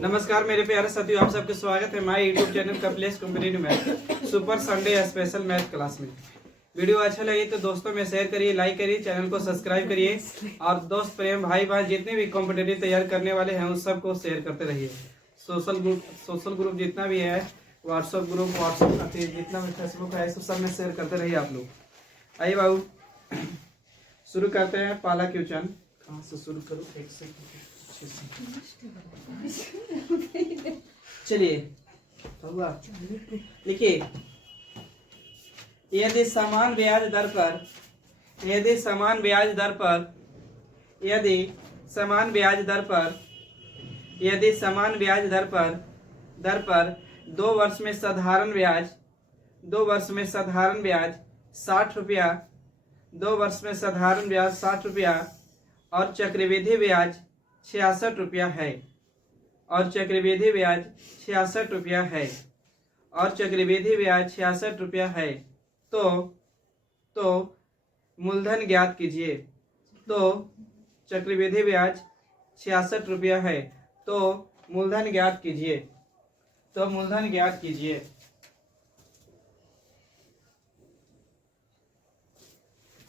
नमस्कार मेरे प्यारे साथियों, आप सबका स्वागत है हमारे यूट्यूब चैनल कपिलेश कंपनी में super Sunday special math class में। वीडियो अच्छा लगे तो दोस्तों में शेयर करिए, लाइक करिए, चैनल को सब्सक्राइब करिए और दोस्त प्रेम भाई बहन जितने भी कॉम्पिटेटिव तैयार करने वाले हैं उस सबको शेयर करते रहिए। सोशल ग्रुप जितना भी है, व्हाट्सएप ग्रुप जितना भी फेसबुक है, सब में शेयर करते रहिए आप लोग। आइए बाबू शुरू करते हैं पहला क्वेश्चन। कहाँ से शुरू करूँ? एक सेकंड। चलिए लिखिए, यदि समान ब्याज दर पर दो वर्ष में साधारण ब्याज 60 रुपया, 2 वर्ष में साधारण ब्याज 60 रुपया और चक्रवृद्धि ब्याज 66 रुपया है, और चक्रवृद्धि ब्याज 66 रुपया है, तो मूलधन ज्ञात कीजिए। तो चक्रवृद्धि ब्याज 66 रुपया है, तो मूलधन ज्ञात कीजिए।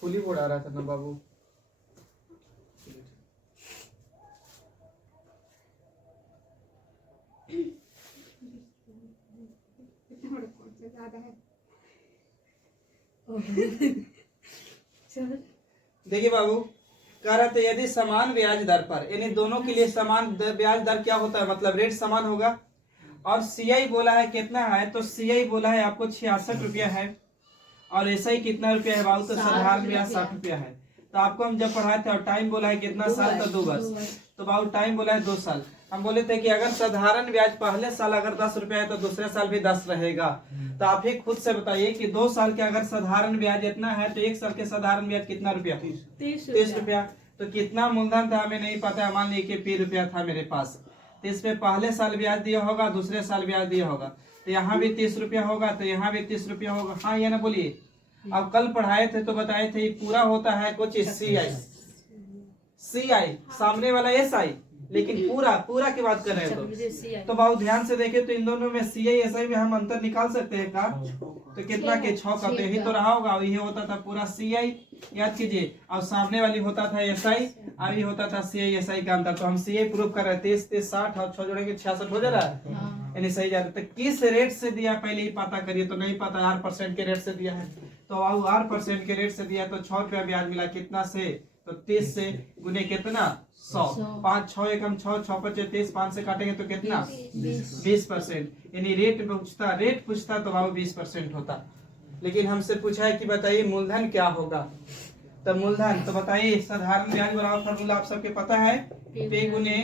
खुली बोर्ड आ रहा था ना बाबू। देखिए बाबू, कह रहे थे यदि समान ब्याज दर पर, यानी दोनों के लिए समान ब्याज दर क्या होता है, मतलब रेट समान होगा। और सीआई बोला है कितना है, तो सीआई बोला है आपको 66 रुपया है, और एसआई कितना रुपया है बाबू, तो साधारण ब्याज 60 रुपया है। तो आपको हम जब पढ़ाए थे और टाइम बोला है कितना साल, तो 2 वर्ष। तो बाबू टाइम बोला है 2 साल। हम बोले थे कि अगर साधारण ब्याज पहले साल अगर 10 रुपया है तो दूसरे साल भी 10 रहेगा। तो आप ही खुद से बताइए कि 2 साल के अगर साधारण ब्याज इतना है तो 1 साल के साधारण ब्याज कितना रुपया? 30 रुपया। तो कितना मूलधन था हमें नहीं पता है, मान लीजिए कि 20 रुपया था मेरे पास, तो इसमें पहले साल ब्याज दिया होगा, दूसरे साल ब्याज दिया होगा, तो यहाँ भी 30 रुपया होगा, तो यहाँ भी 30 रुपया होगा। हाँ या ना बोलिए। अब कल पढ़ाए थे तो बताए थे पूरा होता है कुछ सीआई सामने वाला एसआई, लेकिन पूरा की बात कर रहे हैं। तो बहुत ध्यान से देखें तो इन दोनों में सीआई एसआई में हम अंतर निकाल सकते हैं का? तो कितना के 6 का, तो यही तो रहा होगा। ये होता था पूरा सीआई, याद कीजिए, और सामने वाली होता था एसआई, अब ये होता था सीआई एसआई का अंतर। तो हम सीआई प्रूव कर रहे थे, 30 60 और 6 जोड़ेंगे 66 हो जा रहा है, यानी सही जा रहा है। तो किस रेट से दिया पहले ही पता करिए। तो नहीं पता, R% के रेट से दिया है, तो R% के रेट से दिया तो 6 रुपया ब्याज मिला, कितना से, तो 30 से गुने कितना 100, 5 6 एकम 6 6 5 30, 5 से काटेंगे तो कितना 20%, यानी रेट पूछता तो बाबू 20% होता। लेकिन हमसे पूछा है कि बताइए मूलधन क्या होगा। तो मूलधन तो बताइए, साधारण ब्याज बराबर फॉर्मूला आप सबके पता है, P गुने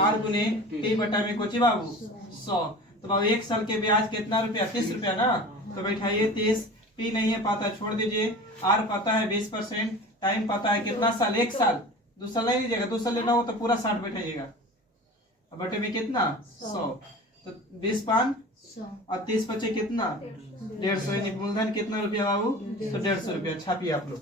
R गुने T बटा में कोची बाबू 100। तो बाबू 1 साल के ब्याज कितना रुपया? 30 रुपया ना। तो बैठाइए 30, P नहीं है पता छोड़ दीजिए, R पता है 20%, टाइम पता है कितना साल, 1 साल, 2 साल नहीं लीजिएगा, 2 साल लेना हो तो पूरा 60 बैठाइएगा, बटे में कितना 100, तो 20 5 और 30 बचे कितना 150, यानी मूलधन कितना रुपया बाबू, तो 150 रुपया। छापिए आप लोग।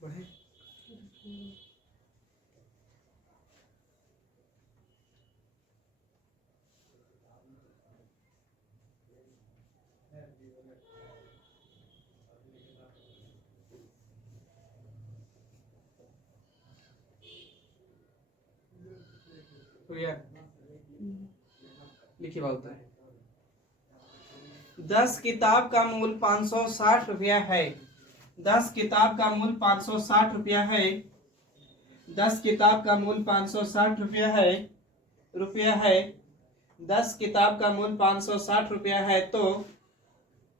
बढ़े तो यार लिखिए बात है, 10 किताब का मूल्य 560 रुपया है। 10 किताब का मूल्य 560 रुपया है। 10 किताब का मूल्य 560 रुपया है 10 किताब का मूल्य 560 रुपया है,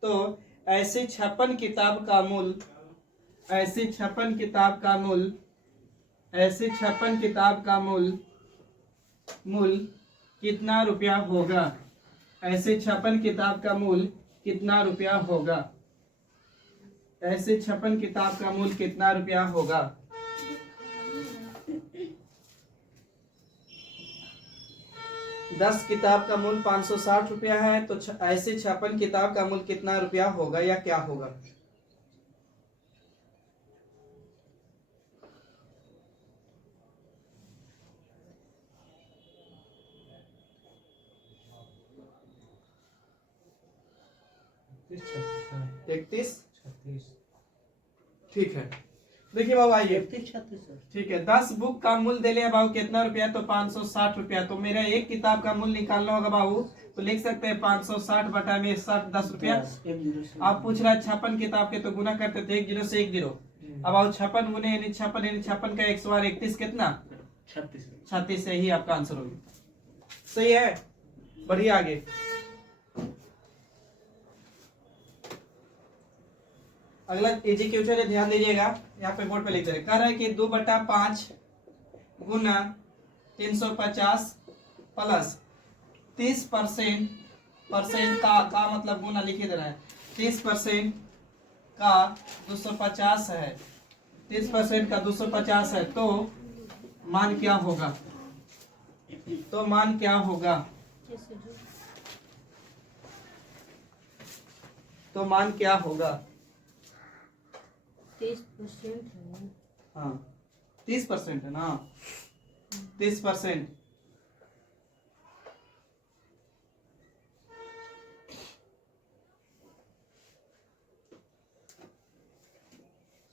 तो ऐसी 56 किताब का मूल्य कितना रुपया होगा? ऐसे 56 किताब का मूल्य कितना रुपया होगा? ऐसे 56 किताब का मूल्य कितना रुपया होगा? दस किताब का मूल्य 560 रुपया है, तो ऐसे 56 किताब का मूल्य कितना रुपया होगा या क्या होगा? इकतीस, ठीक है। देखिए बाबू आइए, ठीक है, 10 बुक का मूल्य दे लिया बाबू कितना रुपया? तो 560 रुपया। तो मेरा एक किताब का मूल्य निकालना होगा बाबू, तो लिख सकते हैं 560 बटा में 60, 10 रुपया। आप पूछ रहा है 56 किताब के, तो गुना करते थे 1 0 से 1 0। अब आओ 56 गुने यानी 56 का 100 और 31 कितना? 36 से ही आपका आंसर होगा। सही है, बढ़िया। आगे अगला इजी क्वेश्चन है, ध्यान दीजिएगा, यहाँ पे बोर्ड पे लिख दे रहे। कह रहा है कि 2/5 गुना 350 प्लस 30% का मतलब गुना लिखे दे रहा है। 30% का 250 है, 30% का 250 है, तो मान क्या होगा? तो मान क्या होगा? तो मान क्या होगा? 30% है। हाँ 30% है ना, 30%।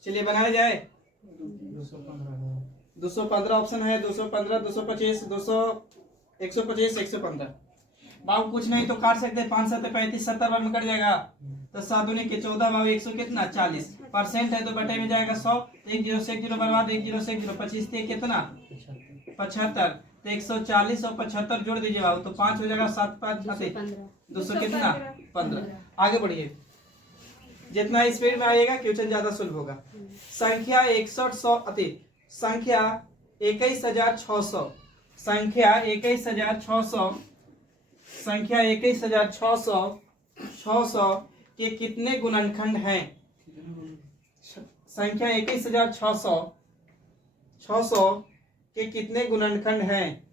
चलिए बनाया जाए। 215 ऑप्शन है, 215, 225, 200, 125, 115। बाबू कुछ नहीं तो काट सकते हैं, 5 7 35 70 बार में कट जाएगा, तो 7 दूनी के 14 बाबू 100 कितना 40 परसेंट है, तो बटे में जाएगा 100, 1 0 से 1 0 बर्बाद, 1 0 से 1 0, 25 थे कितना 75, तो 140 और 75 जोड़ दीजिए बाबू, तो 5 हो जाएगा, 7 5 200 कितना 15। आगे बढ़िए, जितना स्पीड में आएगा क्वेश्चन ज्यादा सुलभ होगा। संख्या 6100 संख्या 21600 संख्या 21600 संख्या 21600 के कितने गुणनखंड हैं? संख्या 21600 के कितने गुणनखंड हैं?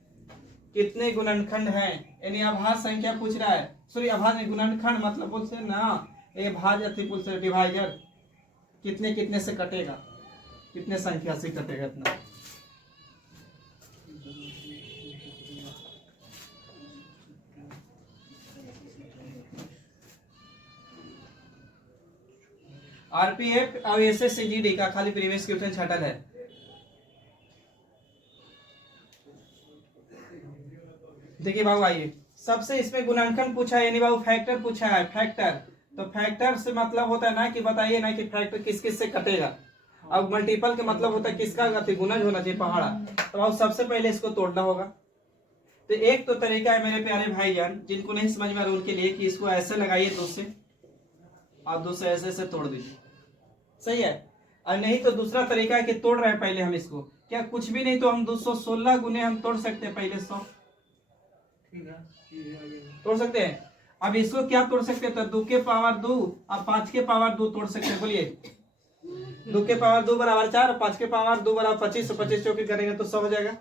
कितने गुणनखंड हैं? यानी अभाज्य संख्या पूछ रहा है, सॉरी अभाज्य गुणनखंड मतलब बोलते हैं ना, ये भाज्य अतिपुल से डिवाइजर, कितने कितने से कटेगा, कितने संख्या से कटेगा इतना। आरपीएफ और एसएससीजीडी का खाली प्रीवियस क्वेश्चन छटल है। देखिए बाबू आइए, सबसे इसमें गुणनखंड पूछा है, यानी बाबू फैक्टर पूछा है। फैक्टर, तो फैक्टर से मतलब होता है ना कि बताइए ना कि फैक्टर किस किस से कटेगा। अब मल्टीपल का मतलब होता है किसका गुणज होना चाहिए, पहाड़ा। तो बाबू सबसे पहले इसको तोड़ना होगा। तो एक तो तरीका है मेरे प्यारे भाईजान, जिनको नहीं समझ में आ रहा उनके लिए, कि इसको ऐसे लगाइए 2 से, आप 2 से ऐसे तोड़ दीजिए, सही है। और नहीं तो दूसरा तरीका है कि तोड़ रहे हैं पहले हम इसको, क्या कुछ भी नहीं तो हम 216 गुने हम तोड़ सकते हैं, पहले 100 तोड़ सकते हैं। अब इसको क्या तोड़ सकते हैं, तो 2 के पावर 2 और 5 के पावर 2 तोड़ सकते हैं। बोलिए 2 के पावर 2 बराबर 4 और 5 के पावर 2 बराबर 25, 25 चौके करेंगे तो 100 हो जाएगा।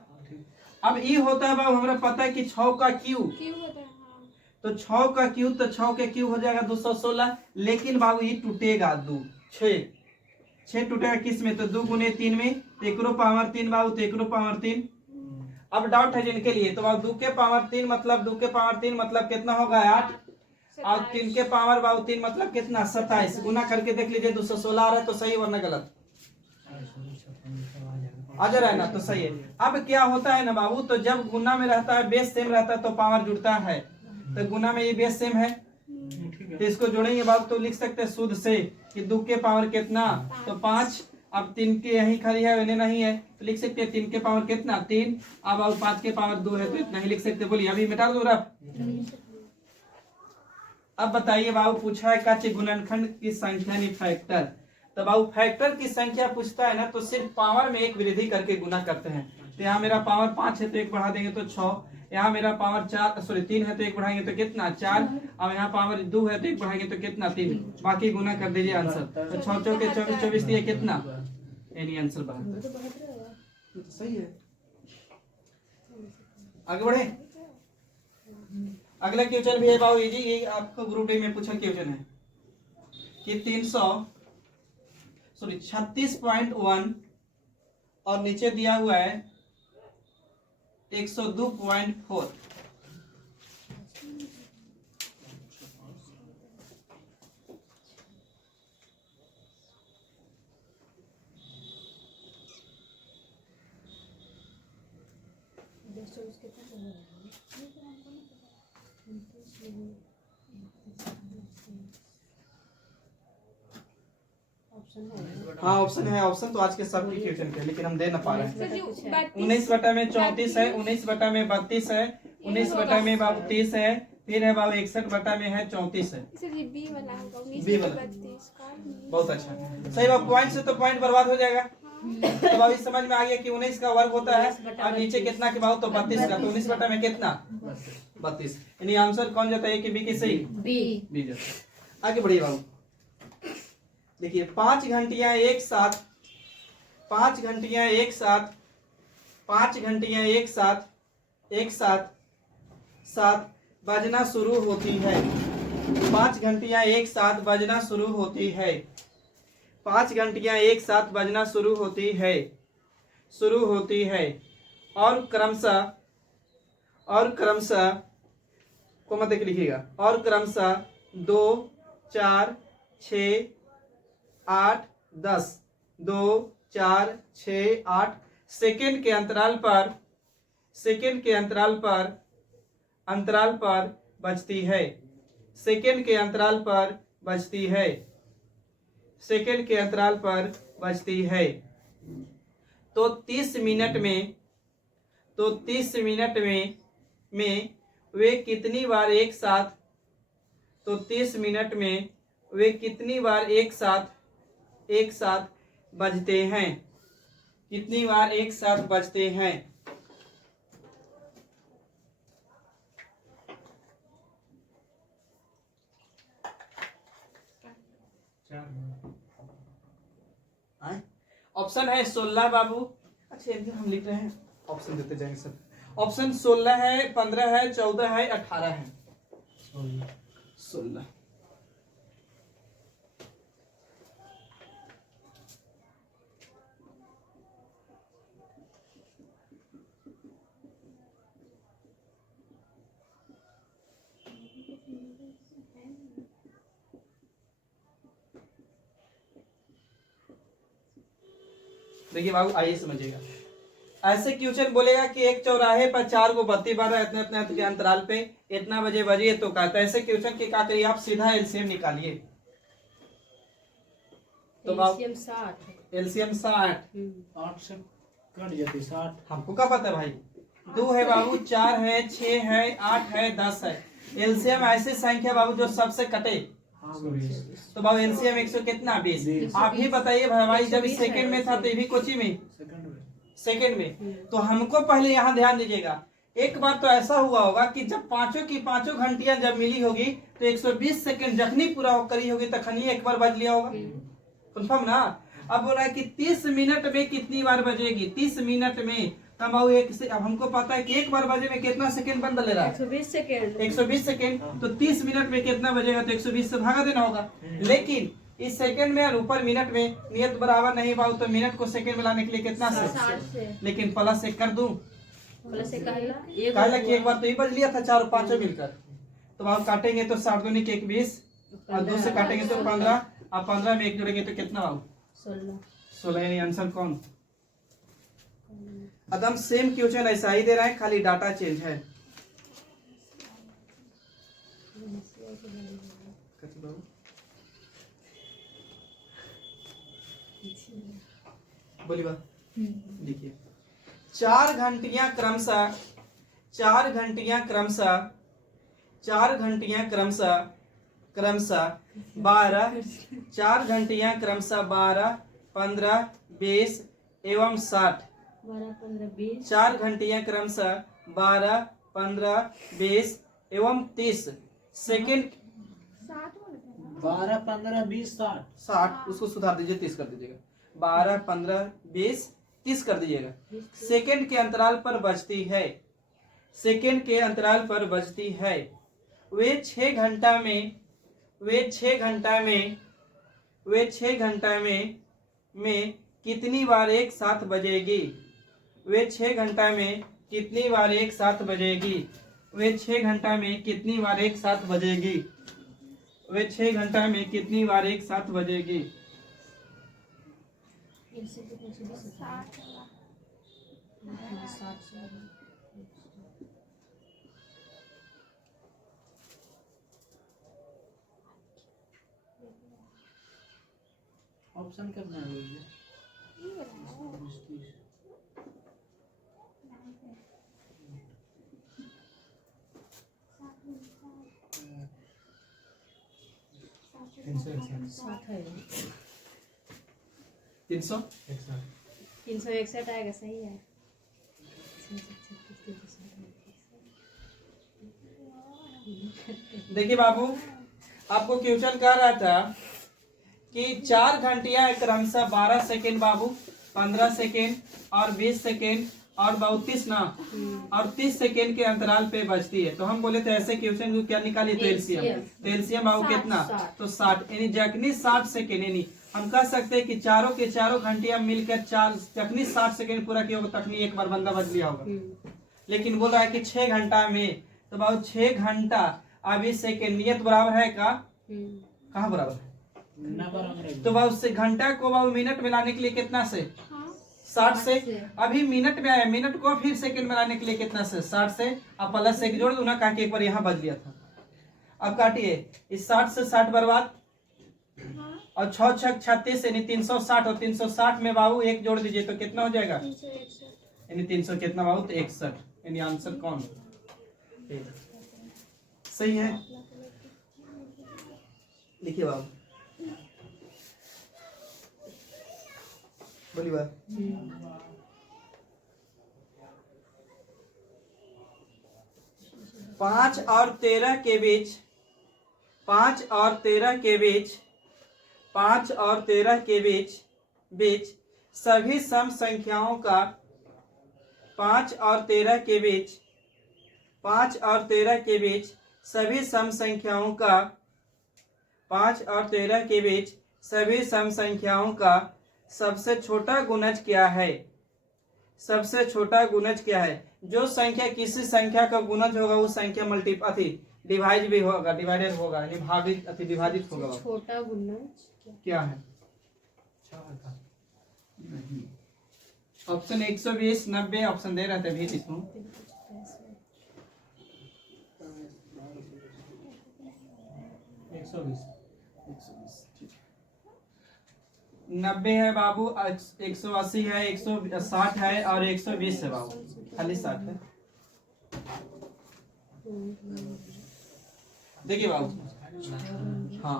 अब ये होता है बाबू, हमें पता है कि 6 का क्यूब, तो 6 का क्यूब, तो 6 के क्यूब हो जाएगा 216। लेकिन बाबू ये टूटेगा 2 6 टूटेगा किस में, तो 2 गुने 3 में, तो 1 पावर 3 बाबू, तो 1 पावर 3। अब डाउट है जिनके लिए, तो बाबू 2 के पावर 3 मतलब 2 के पावर 3 मतलब कितना होगा 8, और 3 के पावर बाबू 3 मतलब कितना 27। गुना करके देख लीजिए, 216 आ रहा है तो सही वरना गलत आ जा रहा है ना, तो सही है। अब क्या होता है ना बाबू, तो जब गुना में रहता है बेस सेम रहता है तो पावर जुड़ता है, तो गुना में ये बेस सेम है, तो इसको जोड़ेंगे बाबू, तो लिख सकते हैं शुद्ध से कि 2 के पावर कितना, तो 5। अब 3 के यही खाली है, इन्हें नहीं है, तो लिख सकते हैं 3 के पावर कितना 3। अब 5 के पावर 2 है, तो इतना ही लिख सकते। बोलिए अभी मिटा दो रफ। अब बताइए बाबू, पूछा है काचे गुणनखंड की संख्या नहीं फैक्टर। तो बाबू फैक्टर की संख्या पूछता है ना, तो सिर्फ पावर में एक वृद्धि करके गुना करते हैं। तो यहाँ मेरा पावर 5 है तो 1 बढ़ा देंगे तो 6। यहाँ मेरा पावर 3 है तो 1 बढ़ाएंगे तो कितना 4। अब यहाँ पावर 2 है तो 1 बढ़ाएंगे तो कितना 3। बाकी गुना कर दीजिए आंसर। तो 6 चौके 24, 24 दिए कितना, यानी आंसर 72। सही है। आगे बढ़े। अगला क्वेश्चन भी है बाबू इजी, ये आपको ग्रुप डी में पूछा क्वेश्चन है कि 36.1 और नीचे दिया हुआ है 102.4। हाँ ऑप्शन है, ऑप्शन तो आज के सबके क्वेश्चन के, लेकिन हम दे ना पा रहे हैं। 19/34 है, 19/32 है, 19/32 है, फिर है बाबू 61 में है 34 है। बी वाला बहुत अच्छा, सही बात। पॉइंट से तो पॉइंट बर्बाद हो जाएगा। तो बाबू समझ में आ गया कि 19 का वर्ग होता है और नीचे कितना के बाबू तो 32 का, तो 19 में कितना 32। यानी आंसर कौन जाता है, कि बी की सही, बी जाता है। आगे बढ़िए बाबू, देखिए 5 घंटियां एक साथ 5 घंटियां एक साथ 5 घंटियां एक साथ एक साथ साथ बजना शुरू होती है। 5 घंटियां एक साथ बजना शुरू होती है। 5 घंटियां एक साथ बजना शुरू होती है और क्रमशः को मत लिखिएगा, और क्रमशः 2, 4, 6, 8, 10 2, 4, 6, 8 सेकेंड के अंतराल पर बजती है। सेकेंड के अंतराल पर बजती है। सेकेंड के अंतराल पर बजती है। तो 30 मिनट में वे कितनी बार एक साथ, तो 30 मिनट में वे कितनी बार एक साथ बजते हैं, कितनी बार एक साथ बजते हैं। ऑप्शन है 16 बाबू। अच्छा हम लिख रहे हैं, ऑप्शन देते जाएंगे सब। ऑप्शन 16 है, 15 है, 14 है, 18 है। 16 देखिए बाबू आइए समझिएगा। ऐसे क्वेश्चन बोलेगा कि एक चौराहे पर 4 को बत्ती बार इतने इतने के अंतराल पे इतना बजे बजिए, तो कहता है ऐसे क्वेश्चन के क्या करिए आप सीधा एलसीएम निकालिए। तो एलसीएम 60 से कट जाती 60। हमको क्या पता है भाई, 2 है बाबू, 4 है, 6 है, 8 है, 10 है। एलसीएम ऐसी संख्या बाबू जो सबसे कटे। तो बाबू एलसीएम 100 कितना 20। आप ही बताइए भाई, जब सेकंड में था तो ये भी कोची में सेकंड में। तो हमको पहले यहाँ ध्यान दीजिएगा, एक बार तो ऐसा हुआ होगा कि जब पांचों की पांचों घंटियां जब मिली होगी तो 120 सेकंड जखनी पूरा करी होगी तखनी एक बार बज लिया होगा, कंफर्म ना। अब बोल रहा है कि 30 मिनट में कितनी बार बजेगी, 30 मिनट में। तब अब हमको पता है कि एक बार बजे में कितना सेकंड बंद ले रहा है, 120 सेकंड। तो 30 मिनट में कितना बजेगा, तो 120 से भागा देना होगा। लेकिन इस सेकंड में और ऊपर मिनट में नियत बराबर नहीं पाऊ, तो मिनट को सेकंड में लाने के लिए कितना से, लेकिन प्लस से कर दूं, एक बार तो ही बज लिया था 4 और 5 मिलकर। तो आप काटेंगे तो 7 दूनी के 20 और 2 से काटेंगे तो 15 और 15 में 1 जोड़ेंगे तो कितना आओ 16। यानी आंसर कौन। एकदम सेम क्वेश्चन ऐसा ही दे रहा है, खाली डाटा चेंज है। बोलिए बात देखिए, 4 घंटियां क्रमशः 4 घंटियां क्रमशः 4 घंटियां क्रमशः 12 4 घंटियां क्रमशः 12, 15, 20 एवं 60 12, 15, 20 4 घंटियां क्रमशः 12, 15, 20 एवं 30 सेकेंड 12, 15, 20, 60। 60 उसको सुधार दीजिए 30 कर दीजिएगा 12, 15, 20, 30 कर दीजिएगा सेकेंड के अंतराल पर बजती है सेकेंड के अंतराल पर बजती है वे 6 घंटा में वे 6 घंटा में वे 6 घंटा में कितनी बार एक साथ बजेगी वे 6 घंटा में कितनी बार एक साथ बजेगी वे 6 घंटा में कितनी बार एक साथ बजेगी वे 6 घंटा में कितनी बार एक साथ बजेगी इनसे तो कुछ भी सकता है। 60 से ऑप्शन करना है भैया। 30। 60 है 300 361 आएगा सही है। देखिए बाबू आपको क्वेश्चन कह रहा था कि 4 घंटियां क्रमशः 12 सेकेंड बाबू 15 सेकेंड और 20 सेकेंड और 32 ना और 30 सेकेंड के अंतराल पे बजती है तो हम बोले थे ऐसे क्वेश्चन को क्या निकालिए तो एलसीएम बाबू कितना तो 60 यानी जखनी 60 सेकेंड यानी हम कह सकते हैं कि चारों के चारों घंटियां मिलकर 4 जखनी 60 सेकेंड पूरा किया होगा तखनी एक बार बंदा बज लिया होगा लेकिन बोल रहा है कि 6 घंटा में तो बाबू 6 घंटा अब इस सेकेंड नियत बराबर है का कहाँ बराबर है तो बाबू से घंटा को बाबू मिनट में लाने के लिए कितना से 60 से अभी मिनट में आया मिनट को फिर सेकंड में लाने के लिए कितना से 60 से अब प्लस से जोड़ दो ना कहा कि एक बार यहाँ बज लिया था अब काटिए इस 60 से 60 बर्बाद और 6 6 36 यानी 360 और 360 में बाबू एक जोड़ दीजिए तो कितना हो जाएगा यानी 300 कितना बाबू तो 61 यानी आंसर कौन सही है लिखिए बाबू बोलिए बात 5 और 13 के बीच 5 और 13 के बीच 5 और 13 के बीच सभी सम संख्याओं का 5 और 13 के बीच 5 और 13 के बीच सभी सम संख्याओं का 5 और 13 के बीच सभी सम संख्याओं का सबसे छोटा गुणज क्या है सबसे छोटा गुणज क्या है जो संख्या किसी संख्या का गुणज होगा वो संख्या मल्टीपल डिवाइड भी होगा डिवाइडेड होगा यानी भागित विभाजित होगा छोटा गुणज क्या है ऑप्शन 120 90 ऑप्शन दे रहे थे भी इसको 90 है बाबू 180 है 160 है और 120 है बाबू खाली 60 है देखिए बाबू हाँ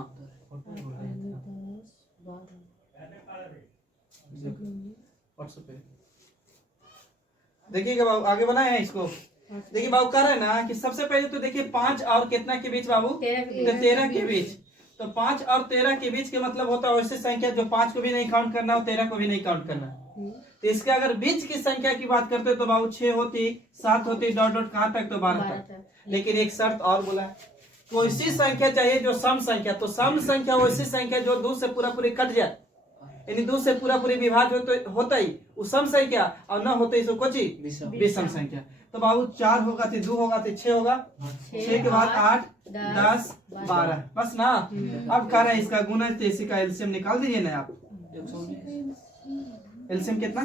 देखिएगा बाबू आगे बनाए हैं इसको देखिए बाबू कह रहे हैं ना कि सबसे पहले तो देखिए 5 और कितना के बीच बाबू 13 के बीच तो 5 और 13 के बीच के मतलब होता है वैसे संख्या जो 5 को भी नहीं काउंट करना और 13 को भी नहीं काउंट करना तो इसके अगर बीच की संख्या की बात करते तो बाबू 6 होती 7 होती डॉट डॉट कहाँ तक तो 12 तक लेकिन एक शर्त और बोला तो ऐसी संख्या चाहिए जो सम संख्या तो सम संख्या वैसी संख्या जो 2 से पूरा पूरी कट जाए यानी 2 से पूरा पूरी विभाज होता ही वो सम संख्या और न होते इसको कोची विषम संख्या तो बाबू 4 होगा तो 2 होगा तो 6 होगा 6 के बाद 8 10 12 बस ना अब कह रहे हैं इसका गुणज तो इसी का एलसीएम निकाल दीजिए ना आप एलसीएम कितना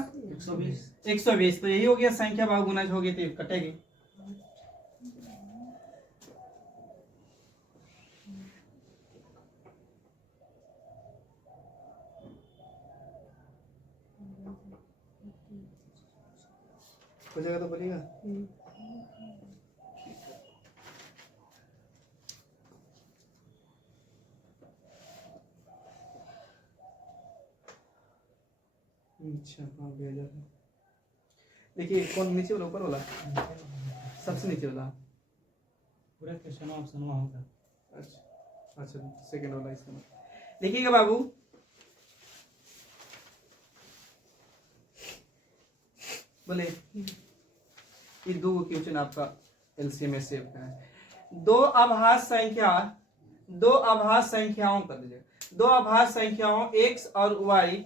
120 तो यही हो गया संख्या बाबू गुणज होगी तो कटेगी हो जाएगा तो बोलिएगा अच्छा हाँ भेजा है देखिए कौन नीचे वाला ऊपर वाला, सबसे नीचे वाला। पूरा क्वेश्चन ऑप्शन वहाँ होगा। अच्छा अच्छा, सेकंड वाला इसका मतलब। देखिएगा बाबू, बोले ये दो क्वेश्चन आपका एलसीएम में सेव का है। दो आभास संख्याओं कर दीजिए, दो आभास संख्याओं x और y,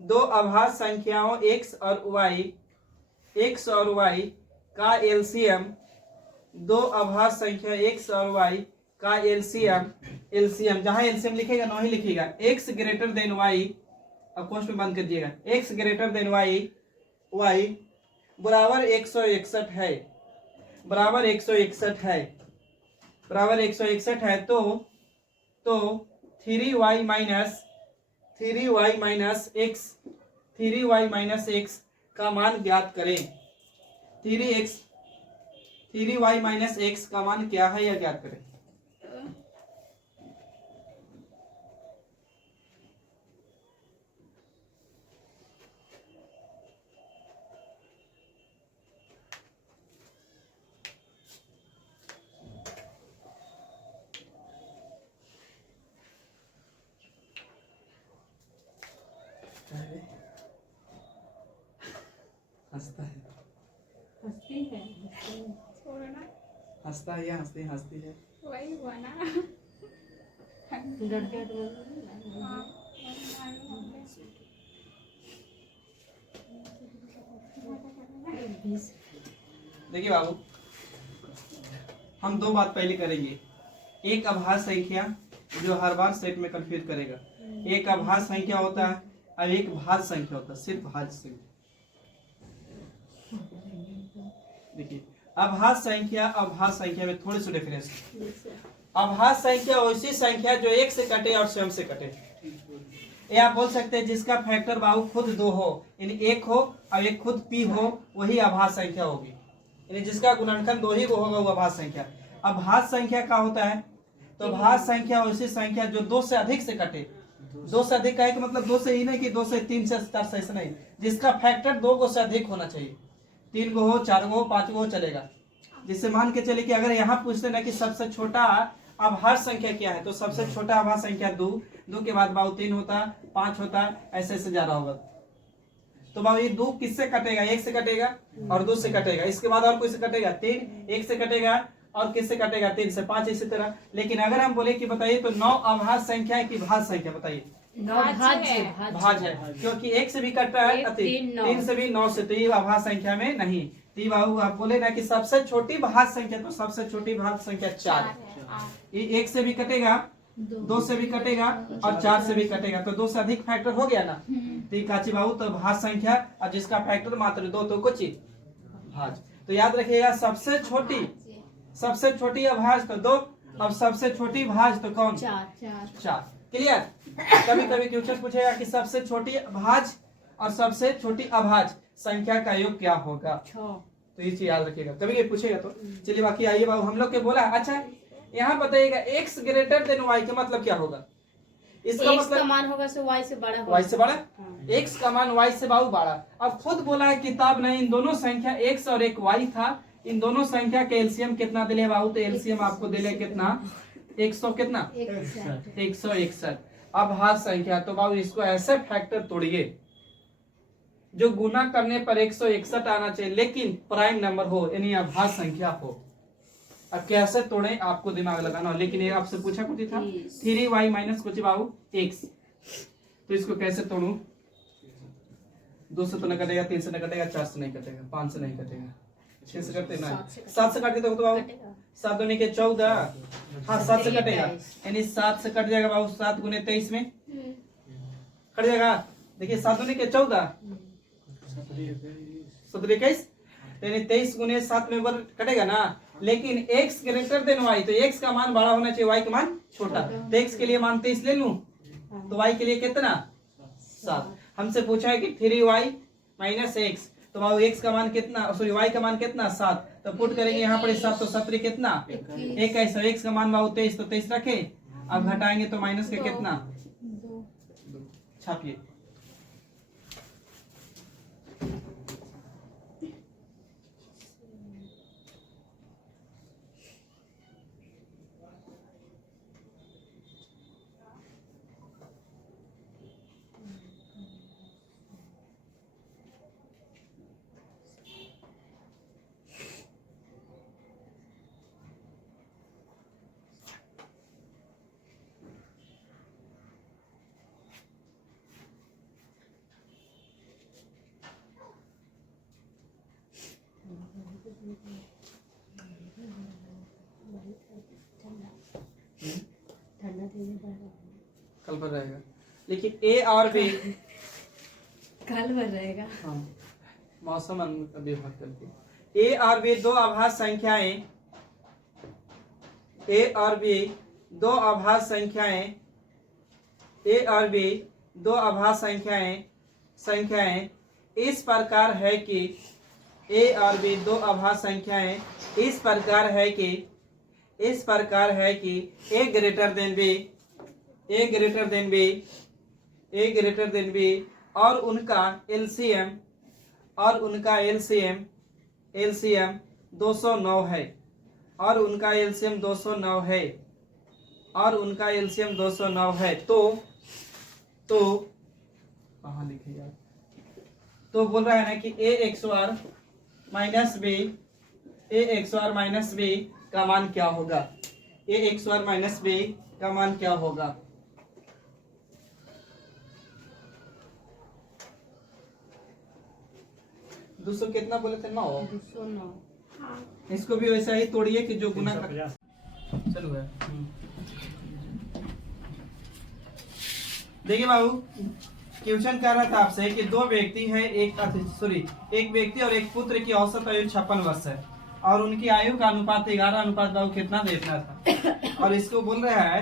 दो आभास संख्याओं x और y का एलसीएम, दो आभास संख्या x और y का एलसीएम जहां एलसीएम लिखेगा ना वही लिखिएगा x ग्रेटर देन y, अब क्वेश्चन में बंद कर दिएगा, x ग्रेटर देन y बराबर 161 है, बराबर 161 है, बराबर 161 है। तो 3y माइनस x का मान ज्ञात करें। 3y माइनस x का मान क्या है यह ज्ञात करें। हंसता है, हंसती है, छोड़ना, हंसता है या हंसती है। वही हुआ ना। लड़के तो हाँ, देखिए बाबू, हम दो बात पहले करेंगे। एक आभास संख्या जो हर बार सेट में कंफ्यूज करेगा, एक आभास संख्या होता है और एक भाज्य संख्या होता है, सिर्फ भाज्य संख्या। देखिए आभास संख्या में थोड़ी सी डिफरेंस। आभास संख्या वैसी संख्या जो एक से कटे और स्वयं से कटे। ये आप बोल सकते हैं जिसका फैक्टर बाबू खुद दो हो, यानी एक हो और एक खुद पी हो, वही आभास संख्या होगी। यानी जिसका गुणनखंड दो ही को होगा वो आभास संख्या। आभास संख्या क्या होता है, तो आभास संख्या वैसी संख्या जो दो से अधिक से कटे। दो से अधिक का मतलब दो से ही नहीं कि दो से तीन से चार से, ऐसा नहीं, जिसका फैक्टर दो को से अधिक होना चाहिए। तीन को हो, चार को हो, पांच को हो, चलेगा। जिससे मान के चले कि अगर यहाँ पूछते ना कि सबसे छोटा आभास संख्या क्या है, तो सबसे छोटा आभास संख्या दो, दो के बाद बाबू तीन होता, पांच होता, ऐसे ऐसे जा रहा होगा। तो बाबू ये दो किससे कटेगा, एक से कटेगा और दो से कटेगा, इसके बाद और कोई से कटेगा, तीन, एक से कटेगा और किससे कटेगा, तीन से, पांच, इसी तरह। लेकिन अगर हम बोले कि बताइए तो नौ आभास संख्या है कि भाज्य संख्या, बताइए। भाज्य है, क्योंकि एक से भी कटता है, तीन से भी, नौ से, तो ये आभास संख्या में नहीं। तो बाबू आप बोले ना कि सबसे छोटी भाज्य संख्या, तो सबसे छोटी भाज्य संख्या 4 है। ये एक से भी कटेगा, दो से भी कटेगा और चार से भी कटेगा, तो दो से अधिक फैक्टर हो गया ना। तो काची बाबू तो भाज्य संख्या, और जिसका फैक्टर मात्र दो, तो कुछ भाज्य। तो याद रखिएगा सबसे छोटी अभाज्य तो दो, अब सबसे छोटी भाज्य तो कौन, 4। क्लियर। कभी कभी क्वेश्चन पूछेगा कि सबसे छोटी भाज्य और सबसे छोटी अभाज्य संख्या का योग क्या होगा, तो ये चीज याद रखिएगा, कभी ये पूछेगा तो। चलिए बाकी आइए बाबू, हम लोग के बोला। अच्छा यहाँ बताइएगा x ग्रेटर देन y का मतलब क्या होगा। इसका मतलब मान होगा से y से बड़ा, y से बड़ा, x का मान y से बाबू बड़ा। अब खुद बोला है किताब ने इन दोनों संख्या x और एक y था, इन दोनों संख्या का एलसीएम कितना दिले बाबू, तो एलसीएम आपको दिले कितना, 100 कितना, 161। अब भाज्य संख्या, तो बाबू इसको ऐसे फैक्टर तोड़िए जो गुना करने पर 161 आना चाहिए, लेकिन प्राइम नंबर हो, यानी अभाज्य संख्या हो। अब कैसे तोड़े आपको दिमाग लगाना हो, लेकिन ये आपसे पूछा कुछ था 3y माइनस कुछ बाबू x, तो इसको कैसे तोड़ू। 2 से तो नहीं कटेगा, 3 से नहीं कटेगा, 4 से नहीं कटेगा, 5 से नहीं कटेगा, 6 से कटते ना, 7 से काटते तो बाबू 7 दूनी के 14, हाँ 7 से कटेगा, यानी 7 से कट जाएगा बाबू, 7 गुने 23 में कट जाएगा। देखिए 7 दूनी के 14, 17 21, यानी 23 गुने 7 में कटेगा ना। लेकिन x ग्रेटर देन y, तो x का मान बड़ा होना चाहिए, y का मान छोटा। तो x के लिए मान 23 ले लूं, तो y के लिए कितना, 7। हमसे पूछा है कि 3y माइनस x, तो बाबू x का मान कितना, सॉरी y का मान कितना, 7। तो पुट करेंगे यहाँ पर 7, तो 7 कितना, 21। x का मान बाबू 23, तो 23 रखे। अब घटाएंगे तो माइनस के कितना, 2 छापिए। कल पर रहेगा, लेकिन ए और बी कल भर रहेगा। हाँ, मौसम विभाग करती ए और बी दो आभास संख्याएं, ए और बी दो आभास संख्याएं, ए और बी दो आभास संख्याएं इस प्रकार है कि ए और बी दो आभास संख्याएं इस प्रकार है कि ए ग्रेटर देन बी, ए ग्रेटर देन बी, ए ग्रेटर देन बी और उनका एलसीएम, और उनका एलसीएम 209 है, और उनका एलसीएम 209 है, और उनका एलसीएम 209 है। तो कहाँ लिखे यार, तो बोल रहा है ना कि ए एक्स बार माइनस बी, ए एक्स बार माइनस बी का मान क्या होगा, ए एक्स बार माइनस बी का मान क्या होगा। दूसरों कितना बोले थे, 9। 209। हाँ। इसको भी वैसा ही तोड़िए कि जो गुना 350। चलो है। देखिए बाबू, क्वेश्चन कह रहा था आपसे कि दो व्यक्ति है, एक व्यक्ति और एक पुत्र की औसत आयु 56 वर्ष है और उनकी आयु का अनुपात 11 अनुपात बाबू कितना देखना था, और इसको बोल रहा है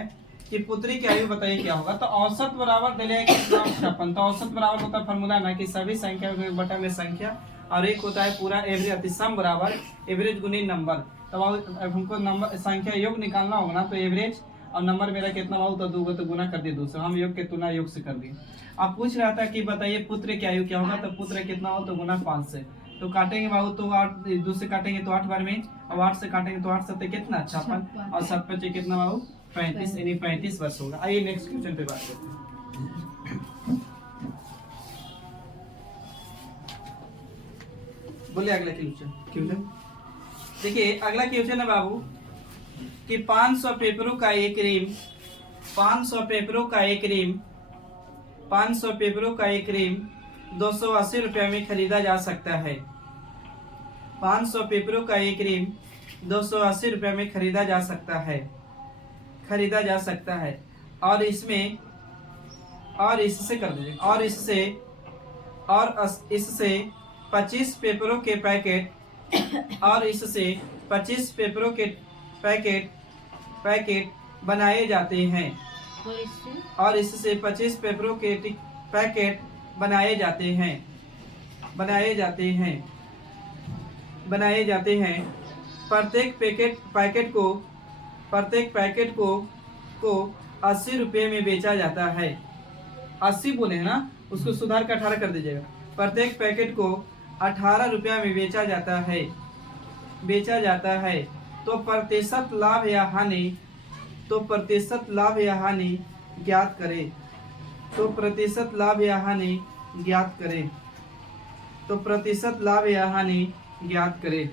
कि पुत्री की आयु बताइए क्या होगा। तो औसत बराबर दे रहे 56, तो औसत बराबर होता है फॉर्मूला ना कि सभी संख्या बटा में संख्या, और एक होता है पूरा एवरेज अतिसम बराबर एवरेज गुनी नंबर। तो अब हमको नंबर संख्या योग निकालना होगा ना, तो एवरेज और नंबर मेरा कितना हुआ, तो 2 तो गुना कर दिए 2 से, हम योग के तुलना योग से कर दिए। अब पूछ रहा था कि बताइए पुत्र की आयु क्या होगा, तो पुत्र कितना हो, तो गुना 5 से। तो काटेंगे बाबू, तो 8 2 से काटेंगे तो 8 बार में, और 8 से काटेंगे तो 8 7 कितना 56, और 7 5 कितना बाबू 35, यानी 35 वर्ष होगा। आइए नेक्स्ट क्वेश्चन पे बात करते हैं। बोलिए अगला क्वेश्चन। देखिए अगला क्वेश्चन है बाबू कि 500 पेपरों का एक रिम, 500 पेपरों का एक रिम, 500 पेपरों का एक रिम 280 रुपये में खरीदा जा सकता है। 500 पेपरों का एक रिम 280 रुपये में खरीदा जा सकता है, खरीदा जा सकता है, और इसमें और इससे कर दीजिए, और इससे 25 पेपरों के पैकेट, और इससे 25 पेपरों के पैकेट बनाए जाते हैं, और इससे 25 पेपरों के पैकेट बनाए जाते हैं। प्रत्येक पैकेट को 80 रुपये में बेचा जाता है। 80 बोले हैं ना, उसको सुधार कर 18 कर दीजिएगा। प्रत्येक पैकेट को 18 रुपया में बेचा जाता है। तो प्रतिशत लाभ या हानि, ज्ञात करें। तो प्रतिशत लाभ या हानि ज्ञात करें। तो प्रतिशत लाभ या हानि ज्ञात करें।